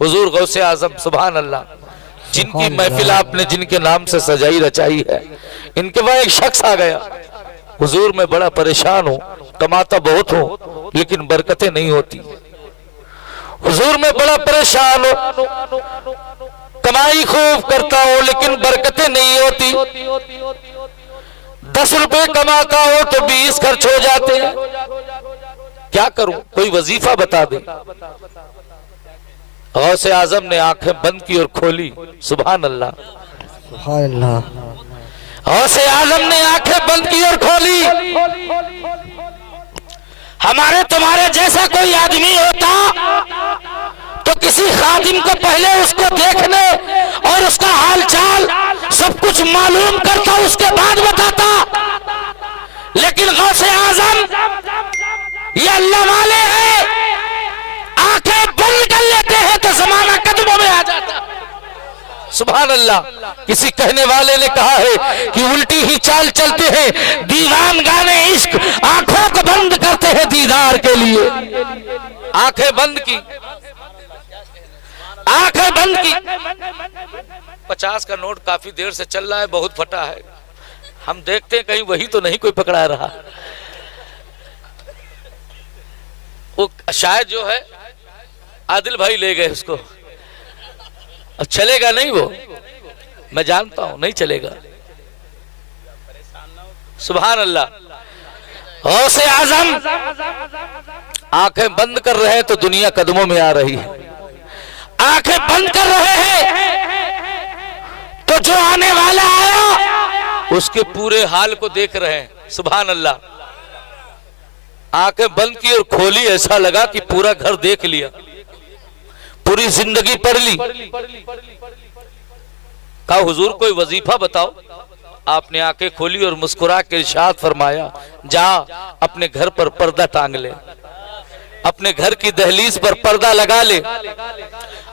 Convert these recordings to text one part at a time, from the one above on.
हुजूर गौसे आजम सुभान अल्लाह, जिनकी महफिल आपने जिनके नाम से सजाई रचाई है, इनके वहां एक शख्स आ गया, हुजूर मैं बड़ा परेशान हूँ, कमाता बहुत हूँ लेकिन बरकतें नहीं होती। हुजूर मैं बड़ा परेशान हूँ, कमाई खूब करता हूँ लेकिन बरकतें नहीं होती। 10 रुपए कमाता हो तो 20 खर्च हो जाते हैं, क्या करूं, कोई वजीफा बता दे। गौसे आजम ने आंखें बंद की और खोली, सुभान अल्लाह सुभान अल्लाह। गौसे आजम ने आंखें बंद की और खोली। हमारे तुम्हारे जैसा कोई आदमी होता तो किसी खादिम को पहले उसको देखने और उसका हालचाल सब कुछ मालूम करता, उसके बाद बताता। लेकिन गौसे आजम ये अल्लाह वाले हैं, आंखें बंद कर लेते हैं तो जमाना कदमों में आ जाता। सुभान अल्लाह। किसी कहने वाले ने कहा है कि उल्टी ही चाल चलते हैं दीवान गाने इश्क, आंखों को बंद करते हैं दीदार के लिए। आंखें बंद की, आंखें बंद की। 50 का नोट काफी देर से चल रहा है, बहुत फटा है, हम देखते हैं कहीं वही तो नहीं कोई पकड़ा रहा। वो शायद जो है आदिल भाई ले गए उसको, अब चलेगा नहीं वो, मैं जानता हूं नहीं चलेगा। सुभान अल्लाह। गौसे आजम आंखें बंद कर रहे हैं तो दुनिया कदमों में आ रही है, आंखें बंद कर रहे हैं तो जो आने वाला आया उसके पूरे हाल को देख रहे हैं। सुभान अल्लाह। आंखें बंद की और खोली, ऐसा लगा कि पूरा घर देख लिया, पूरी जिंदगी पढ़ ली। कहा हुजूर कोई वजीफा बताओ। आपने आंखें खोली और मुस्कुरा के इरशाद फरमाया, जा अपने घर पर पर्दा टांग ले, अपने घर की दहलीज पर पर्दा लगा ले,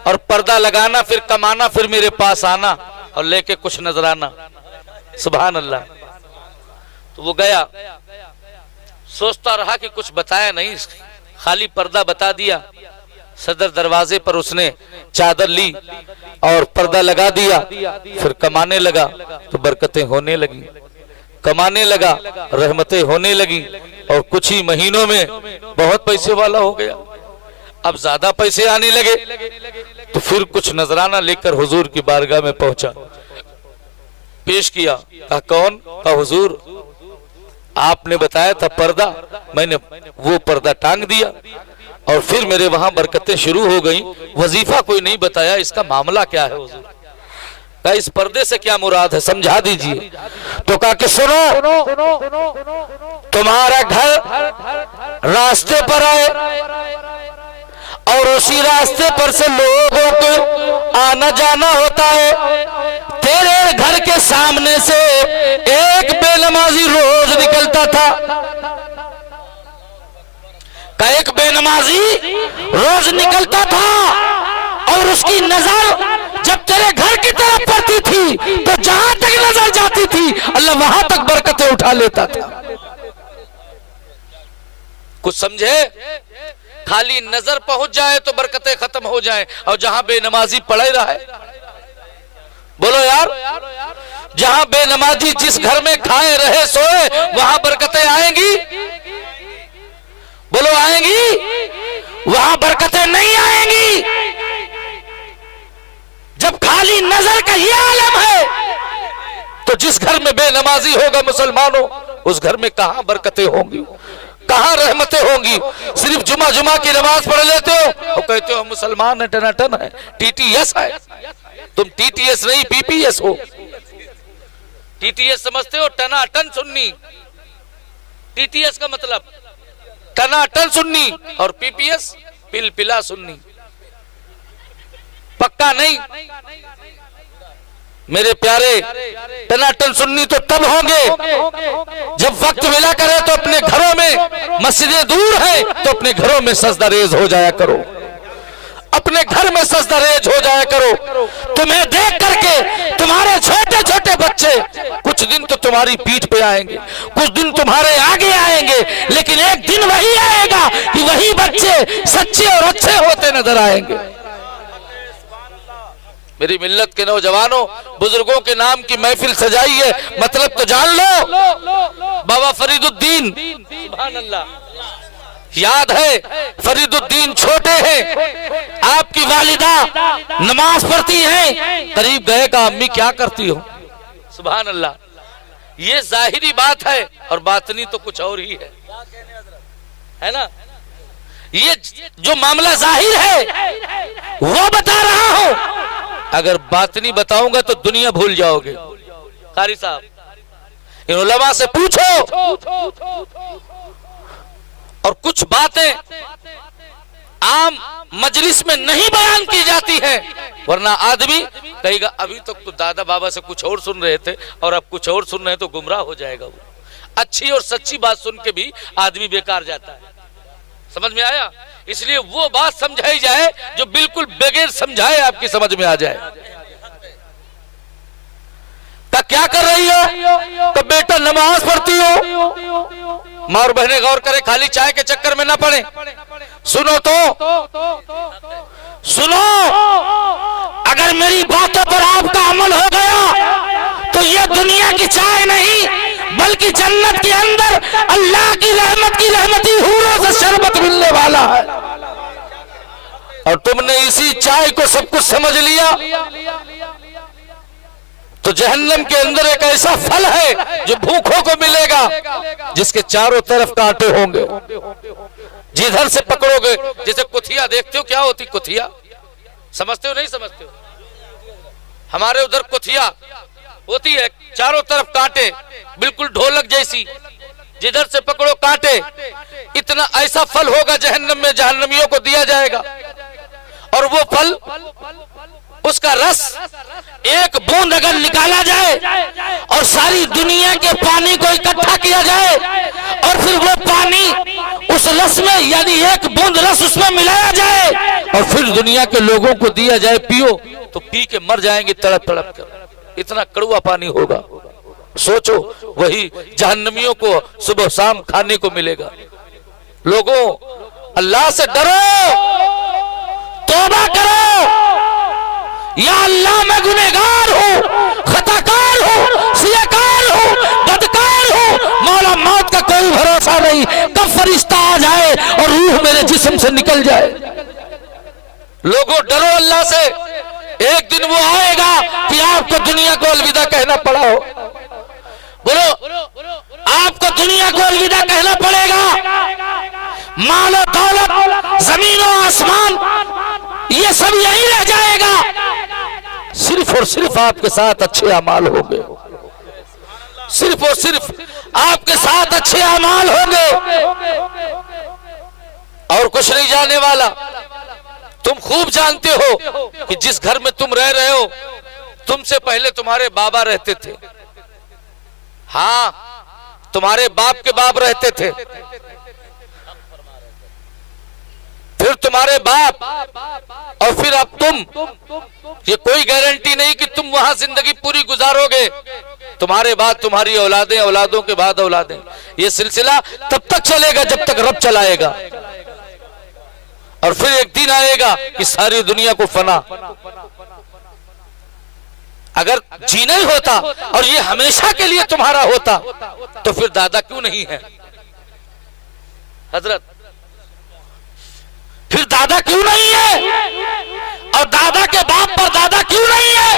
और पर्दा लगाना फिर कमाना, फिर मेरे पास आना और लेके कुछ नजराना। सुभान अल्लाह। तो वो गया, सोचता रहा कि कुछ बताया नहीं, खाली पर्दा बता दिया। सदर दरवाजे पर उसने चादर ली और पर्दा लगा दिया, फिर कमाने लगा तो बरकतें होने लगी, कमाने लगा रहमतें होने लगी, और कुछ ही महीनों में बहुत पैसे वाला हो गया। अब ज्यादा पैसे आने लगे तो फिर कुछ नजराना लेकर हुजूर की बारगाह में पहुंचा, पेश किया। कहा कौन? कहा हुजूर आपने बताया था पर्दा, मैंने वो पर्दा टांग दिया और फिर मेरे वहां बरकतें शुरू हो गई। वजीफा कोई नहीं बताया, इसका मामला क्या है हुजूर? कहा इस पर्दे से क्या मुराद है, समझा दीजिए। तो कहा कि सुनो, तुम्हारा घर रास्ते पर है और उसी रास्ते पर से लोगों को आना जाना होता है। तेरे घर के सामने से एक बेनमाजी रोज निकलता था। का एक बेनमाजी रोज निकलता था और उसकी नजर जब तेरे घर की तरफ पड़ती थी तो जहां तक नजर जाती थी अल्लाह वहां तक बरकतें उठा लेता था। कुछ समझे? खाली नजर पहुंच जाए तो बरकतें खत्म हो जाए, और जहां बेनमाजी पड़े रहे, बोलो यार, जहां बेनमाजी जिस घर में खाए रहे सोए वहां बरकतें आएंगी? बोलो आएंगी? वहां बरकतें नहीं आएंगी। जब खाली नजर का ये आलम है तो जिस घर में बेनमाजी होगा मुसलमानों, उस घर में कहां बरकतें होंगी, कहां रहमतें होंगी? सिर्फ जुमा की नमाज पढ़ लेते हो और कहते हो मुसलमान है, टनाटन है, टीटीएस है। तुम टीटीएस नहीं पीपीएस हो। टीटीएस समझते हो? टनाटन सुन्नी। टीटीएस का मतलब टनाटन सुन्नी और पीपीएस पिलपिला सुन्नी। पक्का नहीं मेरे प्यारे, टनाटन सुन्नी तो तब होंगे जब वक्त मिला करे तो अपने घरों में, मस्जिदें दूर है तो अपने घरों में सजदा रेज हो जाया करो, अपने घर में सजदा रेज हो जाया करो। तुम्हें देख करके तुम्हारे छोटे छोटे बच्चे कुछ दिन तो तुम्हारी पीठ पे आएंगे, कुछ दिन तुम्हारे आगे आएंगे, लेकिन एक दिन वही आएगा कि वही बच्चे सच्चे और अच्छे होते नजर आएंगे। मेरी मिल्लत के नौजवानों, बुजुर्गों के नाम की महफिल सजाई है, मतलब तो जान लो। बाबा फरीदुद्दीन, सुभान अल्लाह, याद है फरीदुद्दीन छोटे हैं, आपकी वालिदा नमाज पढ़ती हैं, करीब गए का अम्मी क्या करती हो? सुभान अल्लाह। ये जाहिरी बात है और बातनी तो कुछ और ही है ना। ये जो मामला जाहिर है वो बता रहा हूं, अगर बातनी बताऊंगा तो दुनिया भूल जाओगे। कारी साहब, इन उलमा से पूछो। और कुछ बातें आम मजलिस में नहीं बयान की जाती हैं, वरना आदमी कहेगा अभी तक तो दादा बाबा से कुछ और सुन रहे थे और अब कुछ और सुन रहे हैं, तो गुमराह हो जाएगा वो। अच्छी और सच्ची बात सुन के भी आदमी बेकार जाता है। समझ में आया? इसलिए वो बात समझाई जाए जो बिल्कुल बगैर समझाए आपकी समझ में आ जाए। तो क्या कर रही हो? तो बेटा नमाज पढ़ती हो। माँ और बहनें गौर करें, खाली चाय के चक्कर में ना पड़े। सुनो तो सुनो, अगर मेरी बातों पर आपका अमल हो गया तो ये दुनिया की चाय नहीं बल्कि जन्नत के अंदर अल्लाह की रहमती हूरों से शरबत मिलने वाला है। और तुमने इसी चाय को सब कुछ समझ लिया तो जहन्नम के अंदर एक ऐसा फल है जो भूखों को मिलेगा, जिसके चारों तरफ कांटे होंगे। जिधर से पकड़ोगे, जैसे कुथिया देखते हो, क्या होती कुथिया? समझते हो नहीं समझते हो? हमारे उधर कुथिया होती है, चारों तरफ कांटे, बिल्कुल ढोलक जैसी, जिधर से पकड़ो कांटे। इतना ऐसा फल होगा जहन्नम में, जहन्नमियों को दिया जाएगा। और वो फल, उसका रस एक बूंद अगर निकाला जाए और सारी दुनिया के पानी को इकट्ठा किया जाए और फिर वो पानी उस रस में, यानी एक बूंद रस उसमें मिलाया जाए और फिर दुनिया के लोगों को दिया जाए, पियो, तो पी के मर जाएंगे तड़प तड़प कर। इतना कड़वा पानी होगा। सोचो, वही जहन्नमियों को सुबह शाम खाने को मिलेगा। लोगों, अल्लाह से डरो, तौबा करो। या अल्लाह, मैं गुनहगार हूँ, खताकार हूँ, सियाकार हूँ, बदकार हूँ। मौला, मौत का कोई भरोसा नहीं, कब फरिश्ता आ जाए और रूह मेरे जिस्म से निकल जाए। लोगों, डरो अल्लाह से। एक दिन वो आएगा कि आपको दुनिया को अलविदा कहना पड़ा हो। बोलो, आपको दुनिया को अलविदा कहना पड़ेगा। मालो दौलत, जमीन और आसमान, ये सब यही रह जाएगा। सिर्फ और सिर्फ आपके साथ अच्छे अमाल होंगे। सिर्फ और सिर्फ आपके साथ अच्छे अमाल होंगे और कुछ नहीं जाने वाला। तुम खूब जानते हो कि जिस घर में तुम रह रहे हो, तुमसे पहले तुम्हारे बाबा रहते थे। हाँ, तुम्हारे बाप के बाप रहते थे, फिर तुम्हारे बाप, और फिर अब तुम। ये कोई गारंटी नहीं कि तुम वहां जिंदगी पूरी गुजारोगे। तुम्हारे बाद तुम्हारी औलादें, औलादों के बाद औलादें। ये सिलसिला तब तक चलेगा जब तक रब चलाएगा। और फिर एक दिन आएगा कि सारी दुनिया को फना। अगर जीना ही होता और ये हमेशा के लिए तुम्हारा होता तो फिर दादा क्यों नहीं है हजरत? फिर दादा क्यों नहीं है? और दादा के बाप पर दादा क्यों नहीं है?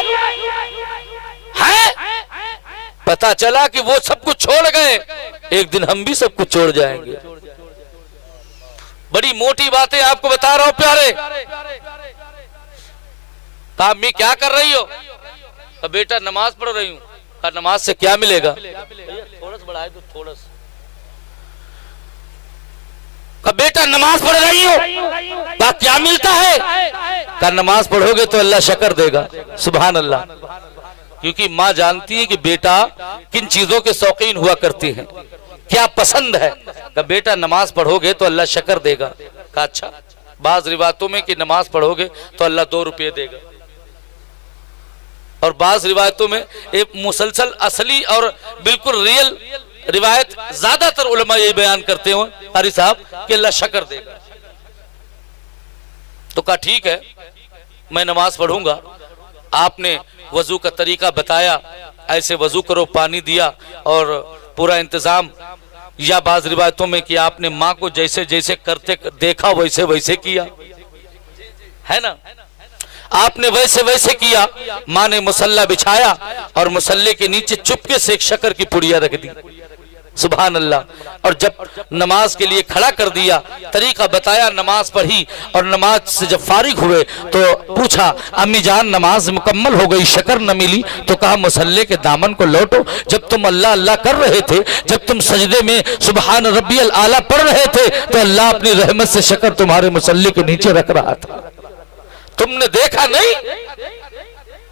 पता चला कि वो सब कुछ छोड़ गए, एक दिन हम भी सब कुछ छोड़ जाएंगे। बड़ी मोटी बातें आपको बता रहा हूं प्यारे। अम्मी क्या कर रही हो? अब बेटा नमाज पढ़ रही हूँ। नमाज से क्या मिलेगा? थोड़ा सा बढ़ाए तो थोड़ा सा। बेटा नमाज पढ़ रही हो, क्या मिलता है? का नमाज पढ़ोगे तो अल्लाह शक्र देगा। सुभान अल्लाह। क्योंकि माँ जानती है कि बेटा किन चीजों के शौकीन हुआ करती है, क्या पसंद है। का बेटा नमाज पढ़ोगे तो अल्लाह शक्र देगा। का अच्छा, बाज रिवायतों में कि नमाज पढ़ोगे तो अल्लाह 2 रुपये देगा, और बाज रिवायतों में एक मुसलसल असली और बिल्कुल रियल रिवायत, ज्यादातर उलमा यही बयान करते हो कारी साहब कि अल्लाह शक्र देगा। तो कहा ठीक है, मैं नमाज पढ़ूंगा। आपने वजू का तरीका बताया, ऐसे वजू करो, पानी दिया और पूरा इंतजाम। या बाज रिवायतों में कि आपने माँ को जैसे जैसे करते देखा वैसे वैसे किया, है ना, आपने वैसे वैसे किया। माँ ने मुसल्ला बिछाया और मुसल्ले के नीचे चुपके से एक शक्कर की पुड़िया रख दी, सुभान अल्लाह। और जब नमाज के लिए खड़ा कर दिया, तरीका बताया, नमाज पढ़ी और नमाज से जब फारिग हुए तो पूछा, अम्मी जान नमाज मुकम्मल हो गई, शक्कर न मिली? तो कहा, मुसल्ले के दामन को लौटो। जब तुम अल्लाह अल्लाह कर रहे थे, जब तुम सजदे में सुबहान रब्बियल आला पढ़ रहे थे, तो अल्लाह अपनी रहमत से शक्कर तुम्हारे मुसल्ले के नीचे रख रहा था, तुमने देखा नहीं?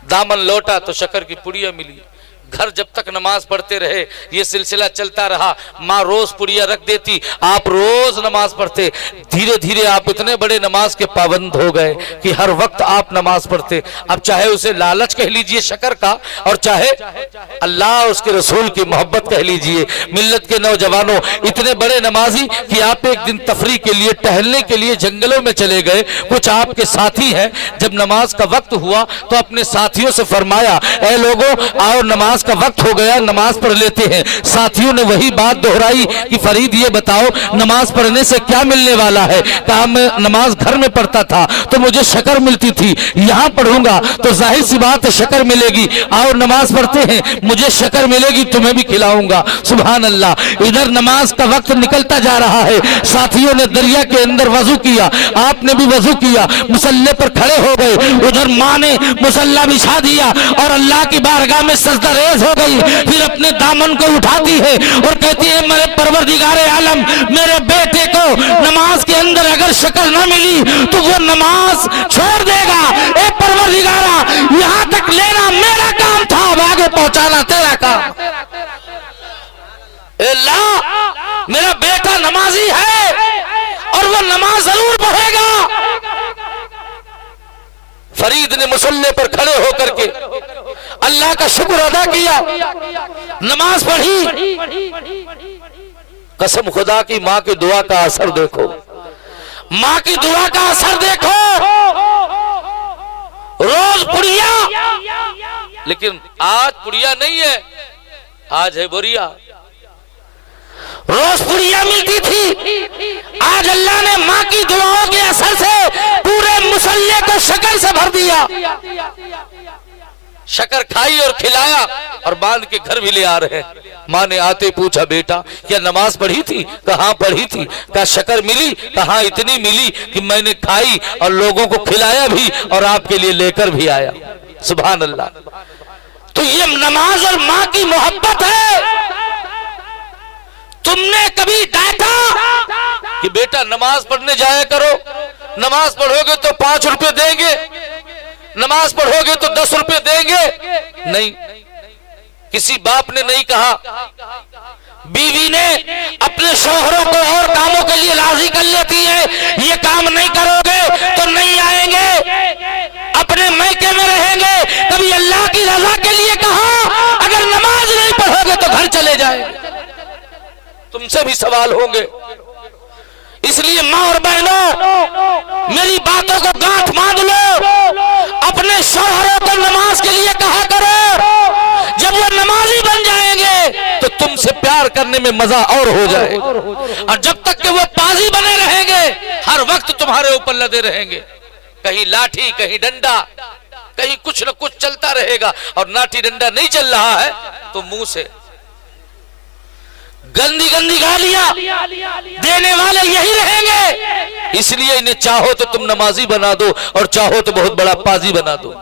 दामन लौटा तो शक्कर की पुड़िया मिली। घर जब तक नमाज पढ़ते रहे ये सिलसिला चलता रहा। माँ रोज पुड़िया रख देती, आप रोज नमाज पढ़ते। धीरे धीरे आप इतने बड़े नमाज के पाबंद हो गए कि हर वक्त आप नमाज पढ़ते। अब चाहे उसे लालच कह लीजिए शक्कर का, और चाहे अल्लाह उसके रसूल की मोहब्बत कह लीजिए। मिल्लत के नौजवानों, इतने बड़े नमाजी कि आप एक दिन तफरी के लिए, टहलने के लिए जंगलों में चले गए। कुछ आपके साथी हैं, जब नमाज का वक्त हुआ तो अपने साथियों से फरमाया, ऐ लोगों आओ नमाज का वक्त हो गया, नमाज पढ़ लेते हैं। साथियों ने वही बात दोहराई कि फरीद ये बताओ नमाज पढ़ने से क्या मिलने वाला है? कहा, मैं नमाज घर में पढ़ता था तो मुझे शक्कर मिलती थी, यहाँ पढ़ूंगा तो जाहिर सी बात है शक्कर मिलेगी। आओ नमाज पढ़ते हैं, मुझे शक्कर मिलेगी, तुम्हें भी खिलाऊंगा। सुभान अल्लाह। इधर नमाज का वक्त निकलता जा रहा है, साथियों ने दरिया के अंदर वजू किया, आपने भी वजू किया, मुसल्ले पर खड़े हो गए। उधर माँ ने मुसल्ला बिछा दिया और अल्लाह की बारगाह में सजदा हो गई। फिर अपने दामन को उठाती है और कहती है, मेरे परवरदिगारे आलम, मेरे बेटे को नमाज के अंदर अगर शक्कर न मिली तो वो नमाज छोड़ देगा। ए परवरदिगारा, यहाँ तक लेना मेरा काम था, अब आगे पहुंचाना तेरा काम। अल्लाह, मेरा बेटा नमाजी है और वो नमाज जरूर पढ़ेगा। फरीद ने मुसल्ले पर खड़े होकर के अल्लाह का शुक्र अदा किया, नमाज पढ़ी। कसम खुदा की, माँ की दुआ का असर देखो, माँ की दुआ का असर देखो। रोज पुड़िया, लेकिन आज पुड़िया नहीं है, आज है बोरिया। रोज पुड़िया मिलती थी, आज अल्लाह ने माँ की दुआओं के असर से पूरे मुसल्ले को शक्कर से भर दिया। शक्कर खाई और खिलाया और बांध के घर भी ले आ रहे हैं। माँ ने आते पूछा, बेटा क्या नमाज पढ़ी थी? कहाँ पढ़ी थी? क्या शक्कर मिली? कहाँ इतनी मिली कि मैंने खाई और लोगों को खिलाया भी और आपके लिए लेकर भी आया। सुभान अल्लाह। तो ये नमाज और माँ की मोहब्बत है। तुमने कभी डांटा कि बेटा नमाज पढ़ने जाया करो, नमाज पढ़ोगे तो 5 रुपए देंगे, नमाज पढ़ोगे तो 10 रुपए देंगे? नहीं, किसी बाप ने नहीं कहा। बीवी ने अपने शौहरों को और कामों के लिए राजी कर लेती है, ये काम नहीं करोगे तो नहीं आएंगे, अपने मैके में रहेंगे। कभी अल्लाह की रजा के लिए कहा, अगर नमाज नहीं पढ़ोगे तो घर चले जाएंगे। तुमसे भी सवाल होंगे। इसलिए माँ और बहनों, मेरी बातों को गांठ बांध लो, अपने शौहरों को नमाज के लिए कहा करो। जब वो नमाजी बन जाएंगे तो तुमसे प्यार करने में मजा और हो जाए। और जब तक कि वो पाजी बने रहेंगे, हर वक्त तुम्हारे ऊपर लदे रहेंगे, कहीं लाठी, कहीं डंडा, कहीं कुछ न कुछ चलता रहेगा। और लाठी डंडा नहीं चल रहा है तो मुंह से गंदी गंदी गालियां देने वाले यही रहेंगे। इसलिए इन्हें चाहो तो तुम नमाजी बना दो और चाहो तो बहुत बड़ा पाजी बना दो।